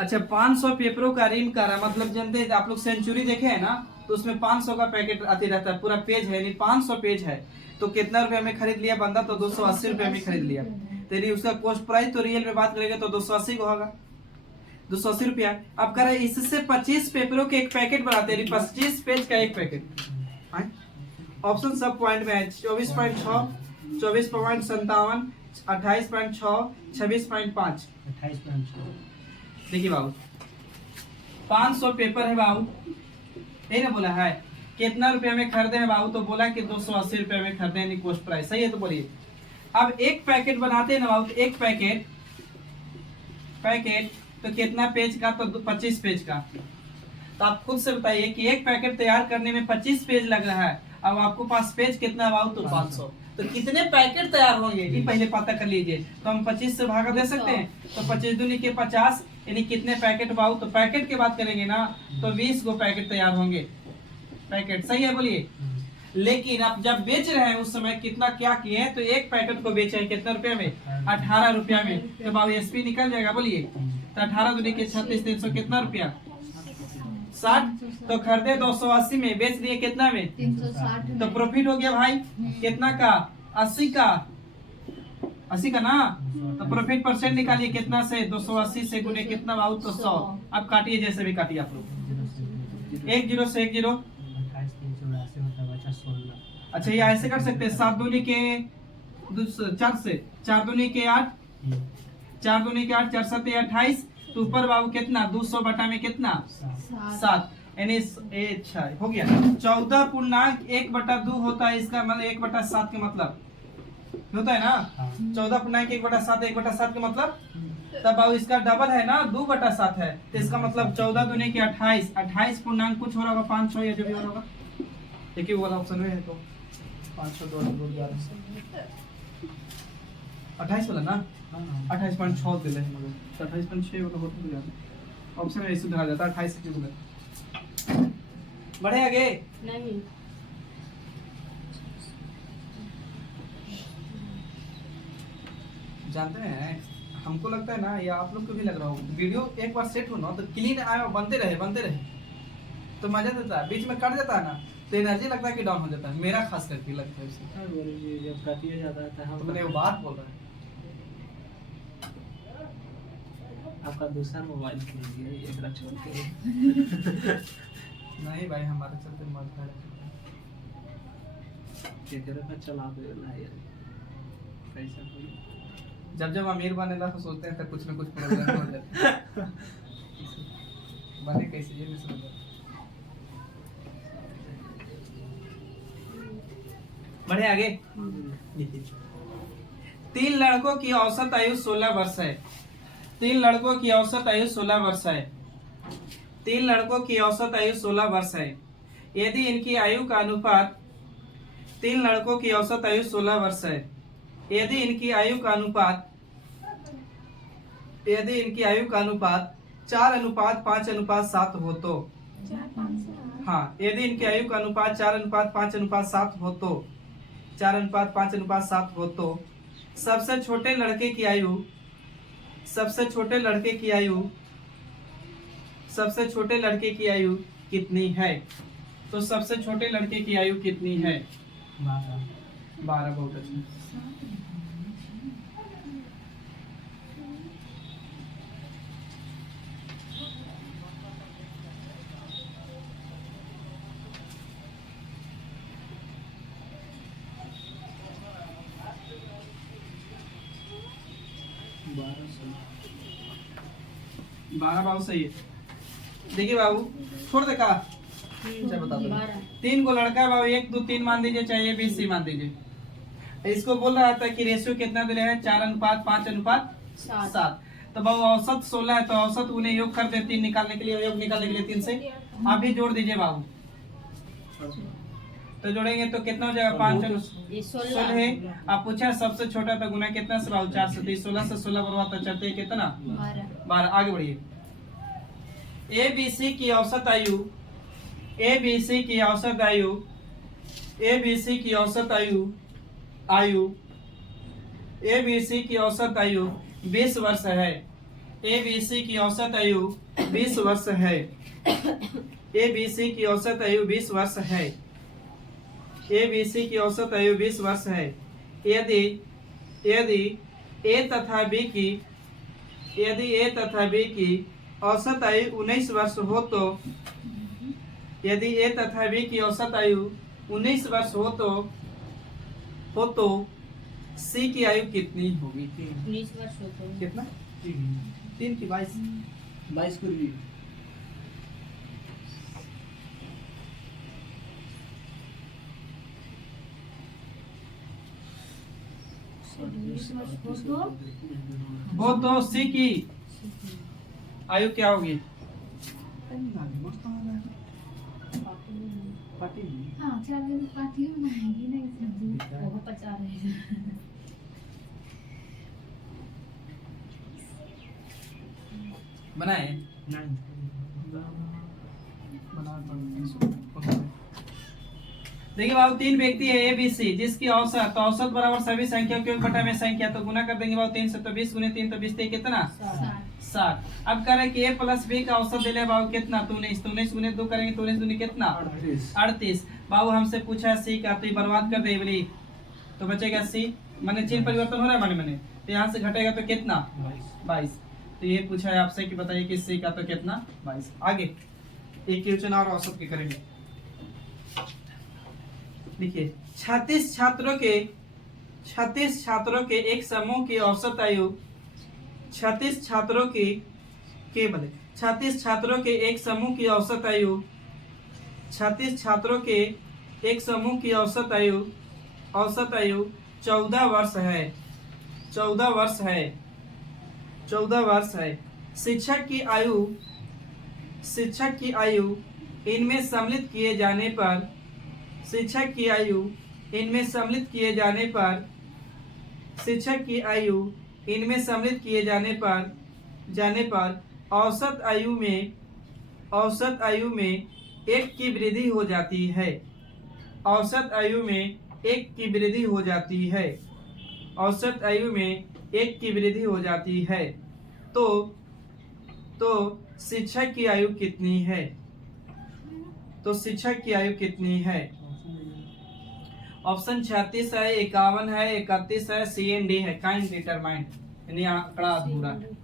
अच्छा, 500 पेपरों का रिम का मतलब जानते हैं आप लोग, सेंचुरी देखे हैं ना, तो उसमें 500 का पैकेट आती रहता है, पूरा पेज है, यानी 500 पेज है, तो कितना रुपए में खरीद लिया बंदा, तो 280 रुपए में खरीद लिया। तो यदि उसका कॉस्ट प्राइस तो रियल में बात करेंगे तो 280 का होगा, 280 रुपया। अब कह रहे इससे 25 पेपरों के एक पैकेट बनाते हैं, 25 पेज का एक पैकेट। ऑप्शन सब पॉइंट में है, 24.6, 24.57, 28.6, 26.5। देखिए बाबू, 500 पेपर है बाबू, यही ना बोला है, कितना रुपए में खरीदे हैं बाबू, तो बोला कि 280 रुपए में खरीदे हैं, कॉस्ट प्राइस सही है। तो बोलिए अब एक पैकेट बनाते हैं ना बाबू, तो एक पैकेट तो कितना पेज का, तो 25 पेज का। तो आप खुद से बताइए कि एक पैकेट तैयार करने में 25 पेज लग रहा है, अब आपको पास पेज कितना है बाबू, तो 500। तो कितने पैकेट तैयार होंगे ये पहले पता कर लीजिए। तो हम 25 से भागा दे सकते हैं, तो 25 दूनी के 50, यानी कितने पैकेट बाबू, तो पैकेट की बात करेंगे ना, तो 20 गो पैकेट तैयार होंगे, पैकेट सही है। बोलिए लेकिन आप जब बेच रहे हैं उस समय कितना क्या किए हैं, तो एक पैकेट को बेचे हैं कितना रुपया में, 18 रुपया में। तो बाबू एसपी निकल जाएगा, बोलिए। तो 18 दूनी के 36, 300 कितना रुपया, 60। तो खरीदे 280 में, बेच दिए कितना में, 360 तो प्रॉफिट हो गया भाई कितना का, 80 का, 80 का ना। तो प्रॉफिट परसेंट निकालिए कितना से, 280 से गुने कितना बाबू, तो 100। अब काटिए जैसे भी काटिए आप लोग, 10 से 10। 28 384 होता है बचा 16। अच्छा ये ऐसे कर सकते हैं, 7 दूनी के 4 से, 4 दूनी के 8, 4 दूनी के 8, 4 7 28। तो ऊपर बाबू कितना, 200 बटा में कितना, 7, यानी अच्छा हो गया। 14.1/2 होता है, इसका मतलब 1/7 के मतलब होता है ना। 14.1/7, 1/7 के मतलब, तब बाबू इसका डबल है ना, 2/7 है। तो इसका मतलब 14 दूनी के 28, 28 पूर्णांक कुछ हो रहा होगा, 5 6 या जो भी हो रहा होगा, एक ही वाला ऑप्शन में है। तो 5 2 11 28 वाला ना, 28.6 दे रहे हैं मगर, तो 28.6 वाला होता है यार, ऑप्शन में इसे धरा जाता है 28 के जगह। बढ़े आगे, नहीं जानते हैं हमको लगता है ना, या आप लोग को भी लग रहा होगा, वीडियो एक बार सेट हो ना तो क्लीन आया, बनते रहे तो मजा देता है। बीच में कट जाता है ना तो एनर्जी लगता है कि डाउन हो जाता है, मेरा खास करके लगता है उसे। जब काटिया जाता है तो मैंने वो बात बोल रहा है। आपका दूसरा मोबाइल लीजिए, एक रख छोड़ के। नहीं भाई हमारे चलते मत कर, केकरे पे चला दे ना यार, कैसा कोई जब जब अमीर बनेला तो सोचते हैं कुछ ना कुछ प्रॉब्लम हो जाता है। बने कैसे ये नहीं समझ आता। बढ़े आगे, 3 लड़कों की औसत आयु 16 वर्ष है। 3 लड़कों की औसत आयु 16 वर्ष है। 3 लड़कों की औसत आयु 16 वर्ष है। यदि इनकी आयु का अनुपात, 3 लड़कों की औसत आयु 16 वर्ष है। यदि इनकी आयु का अनुपात 4:5:7 हो तो, हाँ यदि इनकी आयु का अनुपात 4:5:7 हो तो, 4:5:7 हो तो सबसे छोटे लड़के की आयु, सबसे छोटे लड़के की आयु कितनी है। तो सबसे छोटे लड़के की आयु कितनी है, 12। बहुत अच्छा। बारह बाबू सही है। देखिए बाबू छोड़ दे का, बता दो। 3 को लड़का बाबू, 1 2 3 मान दीजिए, चाहिए BC मान दीजिए। इसको बोल रहा था कि रेशियो कितना दे रहे हैं, 4:5:7। तो बाबू औसत 16 है, तो औसत उन्हें योग कर दे, 3 निकालने के लिए, योग निकालने के लिए 3 से आप भी जोड़ दीजिए बाबू। तो जोड़ेंगे तो कितना हो जाएगा, 5 16 है। आप पूछा सबसे छोटा तो गुना कितना से बाबू, 4 से। 16 से 16 बर्बाद तो चलते कितना, 12। आगे बढ़िए। ABC की औसत आयु, ABC की औसत आयु, ABC की औसत आयु, ABC की औसत आयु 20 वर्ष है। ABC की औसत आयु 20 वर्ष है। ABC की औसत आयु 20 वर्ष है। ABC की औसत आयु 20 वर्ष है। यदि A तथा B की, यदि A तथा B की औसत आयु 19 वर्ष हो तो, यदि A तथा B की औसत आयु 19 वर्ष हो तो C की आयु कितनी होगी, 19 वर्ष हो तो कितना, 3 की 22 को लिए। वो तो C की आयु क्या होगी, हाँ 4 दिन पार्टी बनाएंगे ना, इसमें वो 50 रहेगा। बनाए देखिए बाबू तीन व्यक्ति है ए बी सी, जिसकी औसत, तो औसत बराबर सभी संख्या के योग बटा में संख्या, तो गुना कर देंगे बाबू 3 से, तो 20 गुने 3 तो 20 कितना 60। अब कह रहे कि ए प्लस बी का औसत दे बाबू कितना, तो 19 गुने 2 करेंगे तो 19 गुने कितना 38। बाबू हमसे पूछा सी का, तो ये बर्बाद कर दे बोली, तो बचेगा सी, माने चिन्ह परिवर्तन हो रहा है माने माने, तो यहाँ से घटेगा तो कितना 22। तो ये पूछा है आपसे कि बताइए कि सी का तो कितना 22। आगे एक क्वेश्चन और औसत के करेंगे। देखिए 36 छात्रों के एक समूह की औसत आयु, 36 छात्रों की केवल 36 छात्रों के एक समूह की औसत आयु, 36 छात्रों के एक समूह की औसत आयु 14 वर्ष है, 14 वर्ष है, 14 वर्ष है। शिक्षक की आयु इनमें सम्मिलित किए जाने पर, शिक्षक की आयु इनमें सम्मिलित किए जाने पर, शिक्षक की आयु इनमें सम्मिलित किए जाने पर औसत आयु में 1 की वृद्धि हो जाती है, औसत आयु में 1 की वृद्धि हो जाती है, औसत आयु में 1 की वृद्धि हो जाती है। तो शिक्षक की आयु कितनी है, तो शिक्षक की आयु कितनी है? ऑप्शन 36 है, 51 है, 31 है, सी एंड डी है, काइंड डिटरमाइंड, यानी आंकड़ा अधूरा है।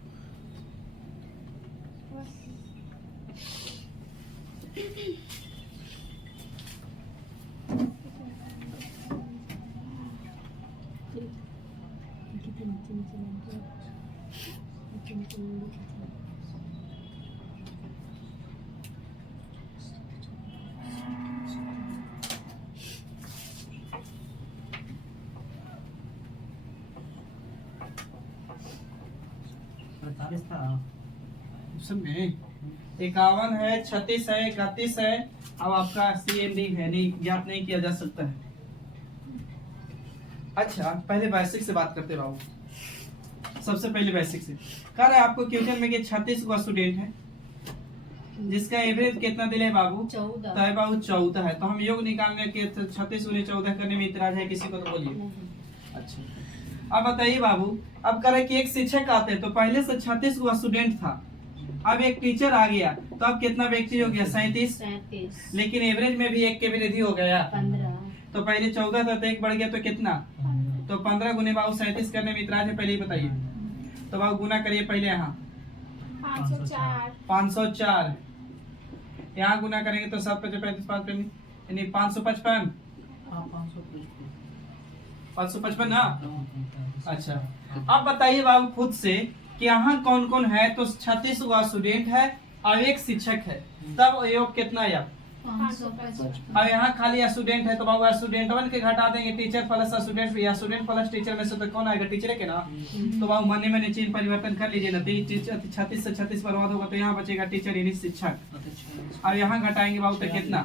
में 51 है, 36 है, 31 है। अब आपका सी एन डी है, नहीं ज्ञात नहीं किया जा सकता है। अच्छा पहले बेसिक से बात करते बाबू, सबसे पहले बेसिक से कह रहा है आपको क्वेश्चन में कि 36 को स्टूडेंट है, जिसका एवरेज कितना दिले बाबू 14, तो है बाबू 14 है। तो हम योग निकालने के 36 गुने 14 करने में इतराज है किसी को, तो बोलिए। अच्छा अब बताइए बाबू, अब कह रहे कि एक शिक्षक आते हैं, तो पहले से 36 को स्टूडेंट था, अब एक टीचर आ गया, तो अब कितना व्यक्ति हो गया 37, लेकिन एवरेज में भी 1 की वृद्धि हो गया 15। तो पहले 14 था तो 1 बढ़ गया तो कितना, तो 15 गुने बाबू 37 करने में इतराज है, पहले ही बताइए। तो बाबू गुना करिए पहले, यहाँ 504, यहाँ गुना करेंगे तो 7 5 5 यानी 555, 555 ना। अच्छा अब बताइए बाबू खुद से कि यहाँ कौन कौन है, तो 36 स्टूडेंट है और एक शिक्षक है, तब योग कितना आया 555। अब यहाँ खाली स्टूडेंट है, तो बाबू स्टूडेंट 1 के घटा देंगे, टीचर प्लस स्टूडेंट, या स्टूडेंट प्लस टीचर में से तो कौन आएगा, टीचर के ना। तो बाबू मने में चिन्ह परिवर्तन कर लीजिए ना, 36 से 36 बर्बाद होगा, तो यहाँ बचेगा टीचर यानी शिक्षक। अब यहाँ घटाएंगे बाबू तो कितना,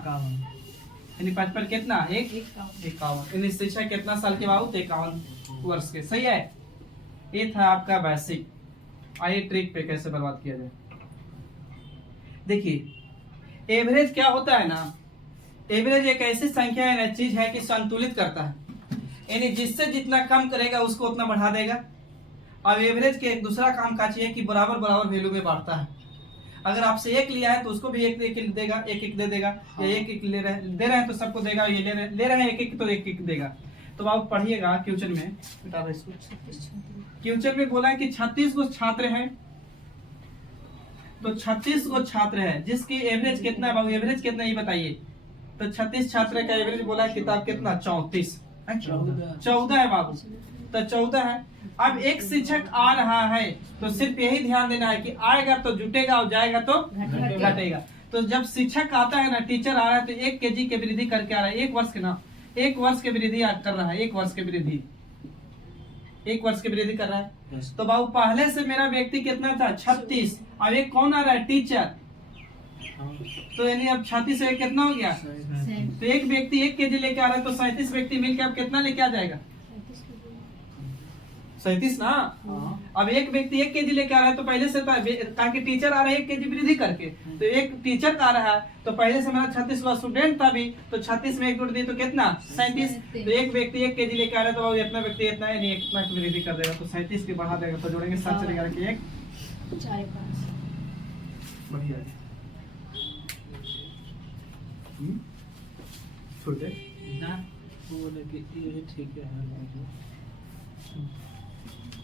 यानी 5 पर कितना 51, यानी शिक्षक कितना साल के बाबू 51 वर्ष के। सही है, ये था आपका बेसिक। आइए ट्रिक पे कैसे बर्बाद किया जाए। देखिए एवरेज क्या होता है ना, एवरेज एक ऐसी संख्या है ना, चीज है कि संतुलित करता है, यानी जिससे जितना कम करेगा उसको उतना बढ़ा देगा। अब एवरेज के एक दूसरा काम का चाहिए कि बराबर बराबर वैल्यू में बांटता है। अगर आपसे 1 लिया है तो उसको भी 1 देगा, 1 दे देगा, या 1 दे रहे हैं तो सबको देगा, ये ले रहे हैं 1 तो 1 देगा। तो आप पढ़िएगा क्वेश्चन में, क्वेश्चन में बोला है कि 36 को छात्र हैं, तो 36 को छात्र है जिसकी एवरेज कितना है बाबू, एवरेज कितना ये बताइए। तो 36 छात्र का एवरेज बोला है किताब कितना 34, 14 है बाबू, तो 14 है। अब एक शिक्षक आ रहा है, तो सिर्फ यही ध्यान देना है कि आएगा तो जुटेगा और जाएगा तो घटेगा। तो जब शिक्षक आता है ना, टीचर आ रहा है, तो 1 kg की वृद्धि करके आ रहा है, 1 वर्ष के ना, 1 वर्ष की वृद्धि कर रहा है, 1 वर्ष की वृद्धि, 1 वर्ष की वृद्धि कर रहा है। तो बाबू पहले से मेरा व्यक्ति कितना था 36, अब एक कौन आ रहा है टीचर, तो यानी अब 36 से कितना हो गया, तो एक व्यक्ति 1 kg लेके आ रहा है, तो 37 व्यक्ति मिलकर अब कितना लेके आ जाएगा 37 ना। अब एक व्यक्ति 1 केजी लेके आ रहा है तो पहले से कहा कि टीचर आ रहा है 1 केजी वृद्धि करके, तो एक टीचर का आ रहा है तो पहले से मेरा 36 स्टूडेंट था भी, तो 36 में 1 जोड़ दी तो कितना 37। तो एक व्यक्ति 1 केजी लेके आ रहा है तो इतना व्यक्ति इतना है नहीं, इतना की वृद्धि कर देगा तो 37 की बढ़ा देगा, तो जोड़ेंगे 7 से 11 की 1 4 5 बढ़िया छोड़ दे ना वो बोले कि ये ठीक है।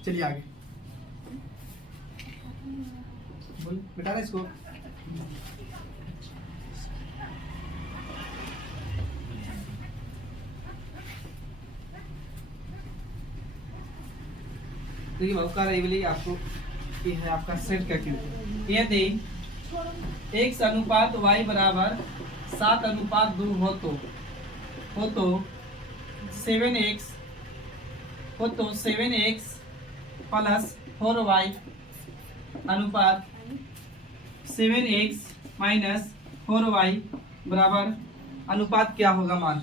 चलिए आगे बोल बेटा ना इसको। देखिए बाबू का रही बोली आपको ये है आपका सेट कैलकुलेटर। यदि x अनुपात y बराबर 7:2 हो तो 7x प्लस 4y अनुपात 7x माइनस 4y बराबर अनुपात क्या होगा मान?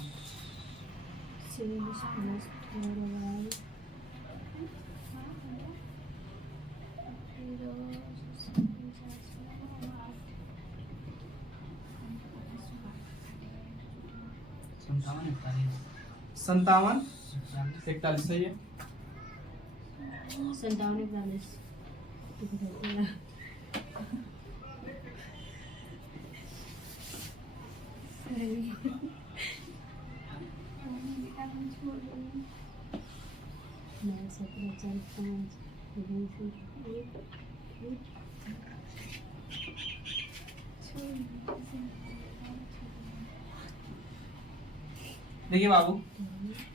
57 41 सही है। 57 देखिए बाबू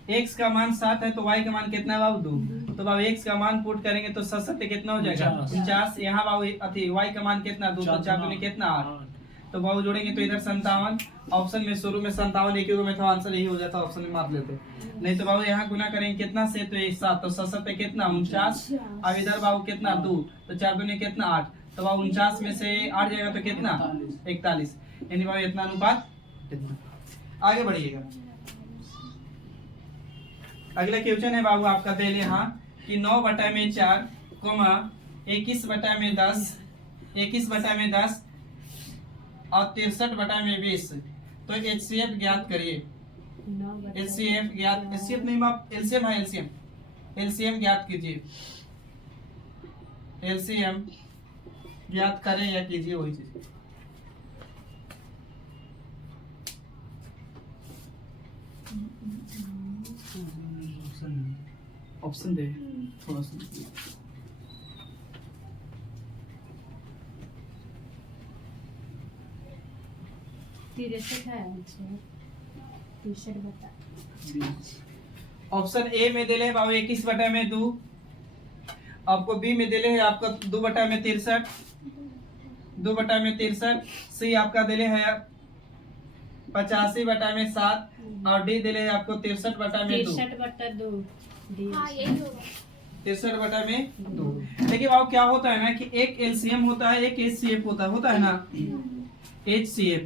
x का मान 7 है तो y का मान कितना है बाबू 2, तो बाबू x का मान पुट करेंगे तो 7 कितना हो जाएगा 49। यहाँ बाबू अति y का मान कितना 2 तो 4 दूनी कितना 8, तो बाबू जोड़ेंगे तो इधर 57। ऑप्शन में शुरू में 57 एक में था, आंसर यही हो जाता, ऑप्शन में मार लेते। नहीं तो बाबू यहाँ गुना करेंगे कितना से तो 7 तो 7 कितना 49। अब इधर बाबू कितना 2 तो 4 दूनी कितना 8, तो बाबू 49 में से 8 जाएगा तो कितना 41, यानी बाबू इतना अनुपात। आगे बढ़िएगा, अगला क्वेश्चन है बाबू आपका दे यहाँ कि 9/4 21/10 21/10 और 63/20 तो HCF ज्ञात करिए। HCF ज्ञात, HCF नहीं बाप LCM है, LCM ज्ञात कीजिए। LCM ज्ञात करें या कीजिए वही चीज। ऑप्शन दे थोड़ा सा। ऑप्शन ए में दिले बाबू 21/2, आपको बी में दिले है आपका 2/63, 2/63, सी आपका दिले है 85/7 और डी दिले है आपको 63/2। 63/2। देखिए बाबू क्या होता है ना कि एक LCM होता है, एक HCF होता है ना, HCF।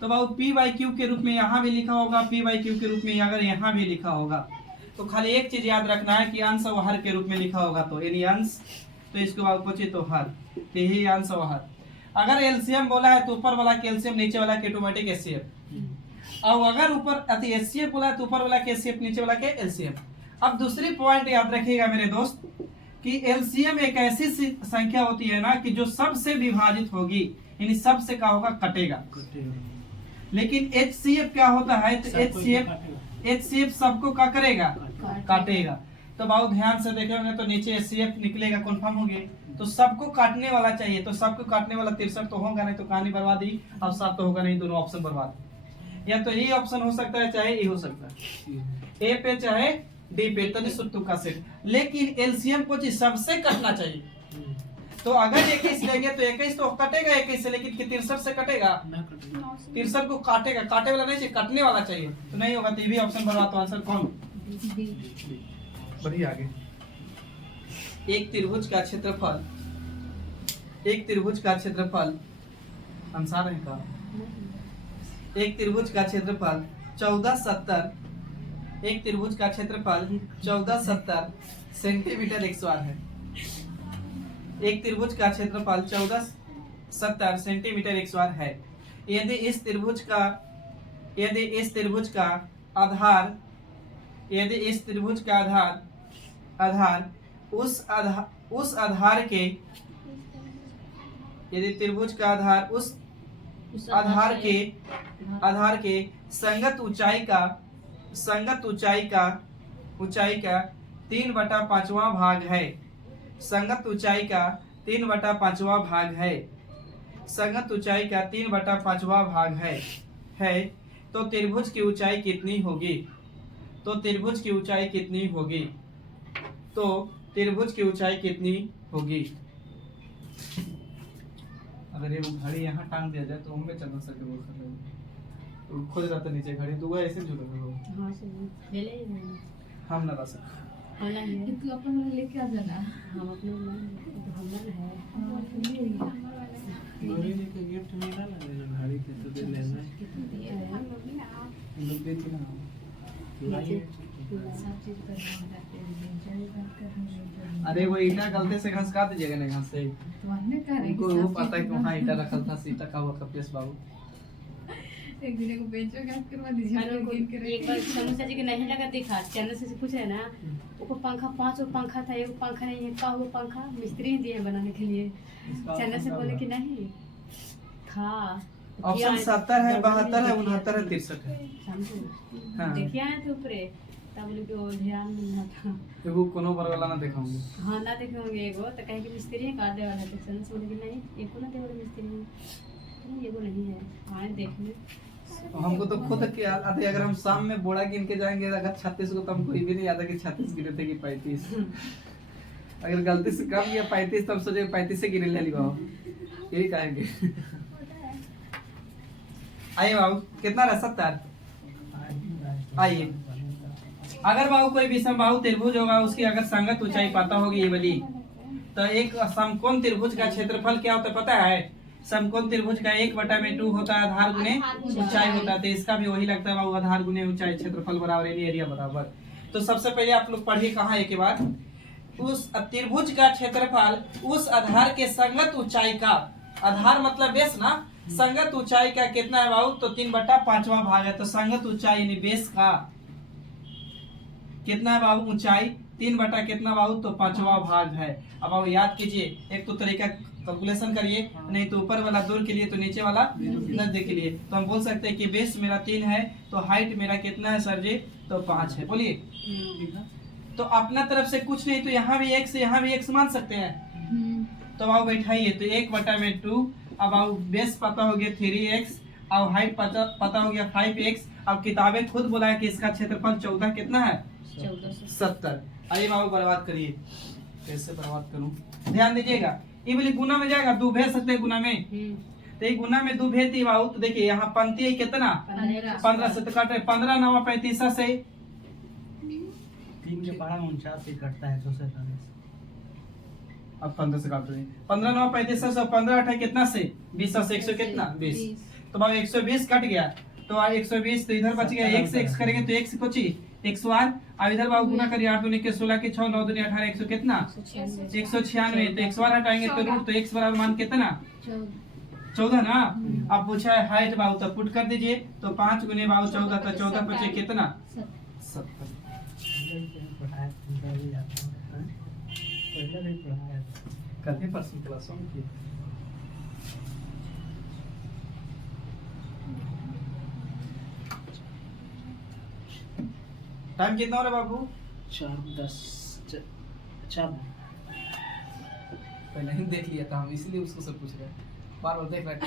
तो बाबू PYQ के रूप में यहाँ भी लिखा होगा, PYQ के रूप में अगर यहाँ भी लिखा होगा तो खाली एक चीज याद रखना है कि अंश और हर के रूप में लिखा होगा, तो यानी अंश तो इसको बाबू पूछे तो हर, तो यही अंश और हर। अगर LCM बोला है तो ऊपर वाला कैल्शियम नीचे वाला के ऑटोमेटिक HCF, और अगर ऊपर अति HCF बोला है तो ऊपर वाला के HCF नीचे वाला के LCM। अब दूसरी पॉइंट याद रखिएगा मेरे दोस्त कि LCM एक ऐसी संख्या होती है ना कि जो सबसे विभाजित होगी, यानी सबसे क्या होगा कटेगा। लेकिन HCF क्या होता है तो HCF सबको क्या करेगा काटेगा। तो बहुत ध्यान से देखेंगे तो नीचे HCF निकलेगा, कंफर्म हो गया। तो सबको काटने वाला चाहिए, तो सबको काटने वाला 63 तो होगा, नहीं तो कहानी बर्बाद ही, और 7 तो होगा नहीं, दोनों ऑप्शन बर्बाद। या तो ये ऑप्शन हो सकता है चाहे ये हो सकता है, ए पे चाहे डी पे, तो सुट्टू का सेट। लेकिन LCM को चीज सबसे कटना चाहिए, तो अगर 21 लेंगे तो 21 तो कटेगा 21 से, लेकिन 63 से कटेगा 63 को काटेगा, काटे वाला नहीं चाहिए, कटने वाला चाहिए, तो नहीं होगा। तो ये भी ऑप्शन बर्बाद, तो आंसर कौन? बढ़िया। आगे एक त्रिभुज का क्षेत्रफल अनुसार है का, एक त्रिभुज का क्षेत्रफल 1470 एक त्रिभुज का क्षेत्रफल 1470 सेंटीमीटर x² है। एक त्रिभुज का क्षेत्रफल 1470 सेंटीमीटर x² है। यदि इस त्रिभुज का आधार उस आधार के यदि त्रिभुज का आधार के संगत ऊंचाई का 3/5वां भाग है। संगत ऊंचाई का 3/5वां भाग है। संगत ऊंचाई का 3/5वां भाग है तो त्रिभुज की ऊंचाई कितनी होगी? तो त्रिभुज की ऊंचाई कितनी होगी? तो त्रिभुज की ऊंचाई कितनी होगी? अगर ये घड़ी यहाँ टांग दिया जाए तो हम चल ना सके। वो खोज रहा था नीचे घड़ी, दूगा ऐसे जुड़ा हो। हाँ से ले ले हम ना बस वाला है कि तू अपन वाला लेके आ जाना। हम अपने तो हमला है घड़ी लेके गिफ्ट मिला ना घड़ी के तो दे लेना दिया है लोग देती ना सब चीज करना। अरे वो ईटा गलती से घसका दीजिएगा ना घास से। उनको वो पता है कि वहाँ ईटा रखा था, सीटा का हुआ कपिस बाबू। एक दिन को बेंचो गैस करवा दीजिए। एक बार समोसा जी के नहीं लगा देखा, चैनल से पूछ रहे ना, वो पंखा 5 पंखा था, एक पंखा नहीं है, का हुआ पंखा मिस्त्री दिए बनाने के लिए। चैनल से बोले कि नहीं था। ऑप्शन 70 है, 72 है, 69 है, 63 है। हाँ। देखिए आए थे ऊपरे तब बोले कि वो ध्यान नहीं था। एगो कोनो बर वाला ना देखाऊंगी। हाँ ना देखे होंगे एगो तो कहे कि मिस्त्री है का दे वाला है। चैनल से बोले कि नहीं एको ना दे वाला मिस्त्री है, नहीं एगो नहीं है, आए देखने। हमको तो खुद के आते, अगर हम शाम में बोड़ा गिन के जाएंगे अगर 36 को, तो हमको ये भी नहीं याद है कि 36 गिरे थे कि 35। अगर गलती से कम या 35 तब सोचे 35 से गिरे ले ली बाबू, यही कहेंगे। आइए बाबू, कितना रहा? 70। आइए, अगर बाबू कोई भी समबाहु त्रिभुज होगा, उसकी अगर संगत ऊंचाई पता होगी ये वाली, तो एक समकोण त्रिभुज का क्षेत्रफल क्या होता है पता है? समकोण त्रिभुज का 1/2 होता है आधार गुने ऊंचाई होता है। तो इसका भी वही लगता है बाबू, आधार गुने ऊंचाई, क्षेत्रफल बराबर एरिया बराबर। तो सबसे पहले आप लोग पढ़िए कहाँ एक बार, उस त्रिभुज का क्षेत्रफल उस आधार के संगत ऊंचाई का, आधार मतलब बेस ना, संगत ऊंचाई का कितना है बाबू? तो 3/5वां भाग है। तो संगत ऊंचाई यानी बेस का कितना है बाबू? ऊंचाई 3 कितना बाबू? तो 5वां भाग है। अब बाबू याद कीजिए, एक तो तरीका कैलकुलेशन करिए, नहीं तो ऊपर वाला दूर के लिए तो नीचे वाला नजदीक के लिए। तो हम बोल सकते हैं कि बेस मेरा 3 है, तो हाइट मेरा कितना है सर जी? तो 5 है। बोलिए। तो अपना तरफ से कुछ नहीं, तो यहाँ भी x यहाँ भी x मान सकते हैं। तो बाबू बैठाइए, तो 1/2। अब बाबू बेस पता हो गया 3x, अब हाइट पता हो गया 5x। अब किताबें खुद बोला है कि इसका क्षेत्रफल 14 कितना है? 70। आइए बाबू बर्बाद करिए, कैसे बर्बाद करूं? ध्यान दीजिएगा, ये बोली गुना में जाएगा, 2 भेज सकते हैं गुना में। तो ये गुना में 2 भेजती बाबू, तो देखिए यहाँ पंक्ति है कितना? 15 से, तो कट 15 9 35 से 3 के पहाड़ा 49 से कटता है तो 47। अब 15 से काट रहे हैं, 15 9 35 से 15 8 कितना से? 20 से 100 कितना? 20। तो बाबू 120 कट गया, तो 120 तो इधर बच गया, 1 से x करेंगे तो 1 से बची 108। अब इधर बाबू गुना करिए, 8 दूनी के 16 के 6 9 दूनी 18 100 कितना? 196। तो 108 हटाएंगे तो रूट, तो x बराबर मान कितना? 14 ना। अब पूछा है हाइट बाबू, तो पुट कर दीजिए, तो 5 गुने बाबू 14, तो 14 बचे कितना? 70। पहले भी पढ़ाया कल ही परसों क्लासों में की। टाइम कितना हो रहा है बाबू? 4:10 4 पहले ही देख लिया था हम, इसलिए उसको सब पूछ रहे हैं, बार बार देख रहे हैं।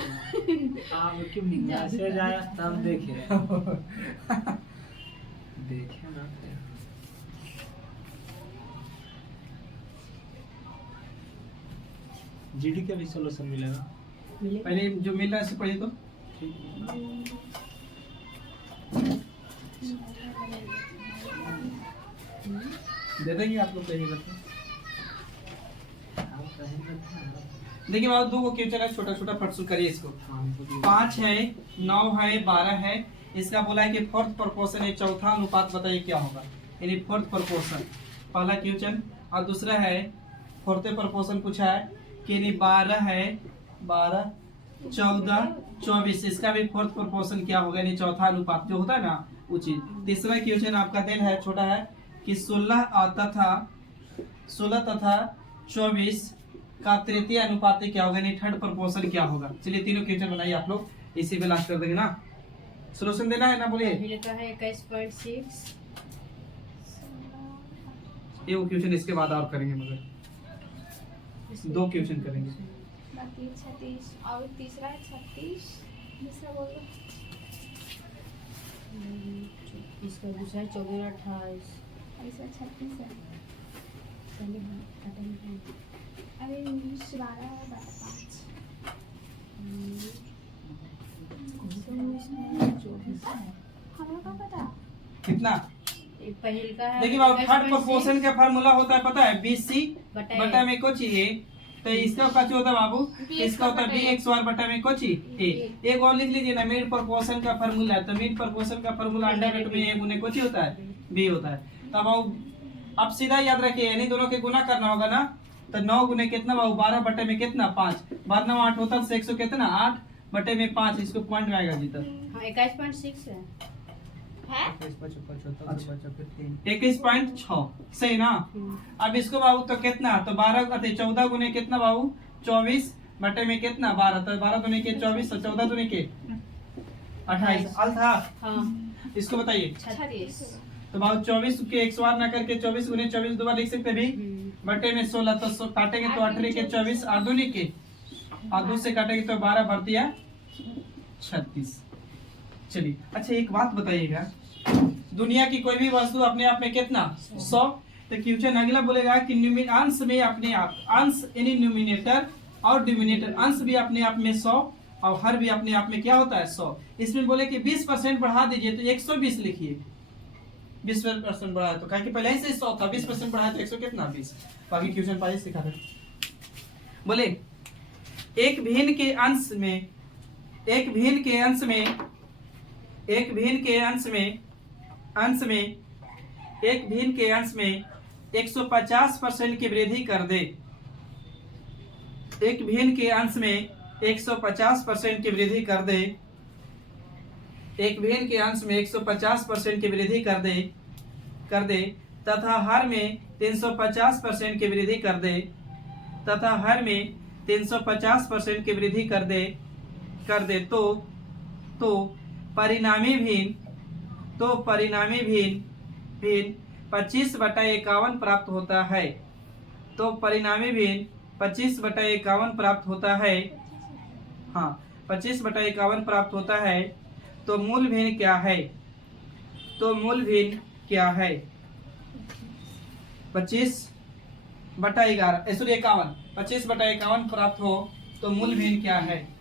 आप क्यों मैसेज आया तब देखे देखे ना। जीडी का भी सोल्यूशन मिलेगा? पहले जो मिल रहा है इससे पढ़िए तो। दे देंगे आप लोग कहीं करते। देखिए बाबू 2 को क्यों चला, छोटा छोटा फटसुल करिए इसको। 5 है, 9 है, 12 है, इसका बोला है कि फोर्थ प्रोपोर्शन, एक चौथा अनुपात बताइए क्या होगा, यानी फोर्थ प्रोपोर्शन पहला क्वेश्चन। और दूसरा है फोर्थ प्रोपोर्शन पूछा है कि यानी 12 है, 12 14 24, इसका भी फोर्थ प्रोपोर्शन क्या होगा, यानी चौथा अनुपात जो होता है ना वो चीज। तीसरा क्वेश्चन आपका देन है छोटा है कि 16 तथा 24 का तृतीय अनुपात क्या होगा, यानी थर्ड प्रोपोर्शन क्या होगा। चलिए तीनों क्वेश्चन बनाइए आप लोग, इसी पे लास्ट कर देंगे ना, सोल्यूशन देना है ना, बोलिए। पहले का है 21.6, ये वो क्वेश्चन इसके बाद और करेंगे, मगर 2 क्वेश्चन करेंगे। बाकी 36 और तीसरा है 36, दूसरा बोलो। इसका दूसरा है 24 और 28। ऐसा 36 है। पहले हटाएंगे। अरे 12 और 5 हम लोग को पता कितना पहले का है देखिए बाबू, थर्ड प्रोपोर्शन का फार्मूला होता है पता है, BC बटा बटा में को चाहिए, तो इसका का होता है बाबू, इसका होता है BXR बटा में को चाहिए A। एक और लिख लीजिए ना, मिड प्रोपोर्शन का फार्मूला है, तो मिड प्रोपोर्शन का फार्मूला अंडर रूट में A गुने को होता है, B होता है। तब अब सीधा याद रखिए, यानी दोनों के गुना करना होगा ना, तो 9 गुने कितना बाबू, 12 बटे में कितना 5, 12 9 8 होता है, 100 कितना 8 बटे में 5, इसको पॉइंट में आएगा जीता। हाँ 21.6 है। 21.6 सही ना। अब इसको बाबू तो कितना, तो 12 करते 14 गुने कितना बाबू 24 बटे में कितना 12, तो 12 दुने के 24 और 14 दुने के 28 अल था। हाँ इसको बताइए 36। तो बाबू 24 के 100 ना करके 24 गुने 24 दोबारा लिख सकते भी, बटे में 16, तो काटेंगे तो 18 के 24 और दुनी के, और 2 से काटेंगे तो 12 बढ़ दिया 36। चलिए अच्छा एक बात बताइएगा, दुनिया की कोई भी वस्तु अपने आप में कितना 100, तो क्वेश्चन अगला बोलेगा कि अंश में अपने आप, अंश यानी न्यूमिनेटर और डिनोमिनेटर, अंश भी अपने आप में 100 और हर भी अपने आप में क्या होता है 100। इसमें बोले कि 20% बढ़ा दीजिए तो 120 लिखिए, 20% बढ़ाया तो कहा कि पहले से 100 था, 20% बढ़ाया तो 100 कितना 20। बाकी क्वेश्चन पाइए सिखा रहे, बोले एक भिन्न के अंश में, एक भिन्न के अंश में, एक भिन्न के अंश में, अंश में एक भिन्न के अंश में 150% की वृद्धि कर दे, एक भिन्न के अंश में 150% की वृद्धि कर दे, एक भिन्न के अंश में 150% की वृद्धि कर दे तथा हर में 350% की वृद्धि कर दे, तथा हर में 350% की वृद्धि कर दे तो परिणामी भिन्न 25/51 प्राप्त होता है, तो परिणामी भिन्न 25/51 प्राप्त होता है। हाँ 25/51 प्राप्त होता है। तो मूल भिन्न क्या है, तो मूल भिन्न क्या है 25/11 सॉरी 51, 25/51 प्राप्त हो तो मूल भिन्न क्या है।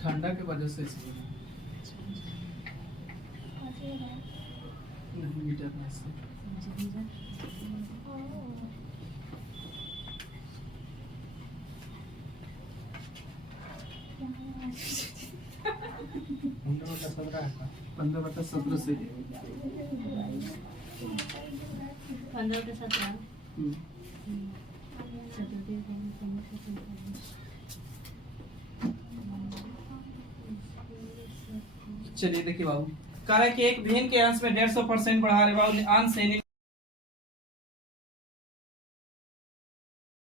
ठंडा के वजह से इसलिए नहीं मीटर में से पंद्रह बटा 17 से 15/17। चलिए देखिए बाबू, कह रहा है कि एक भिन्न के अंश में 150% बढ़ा रहे बाबू, अंश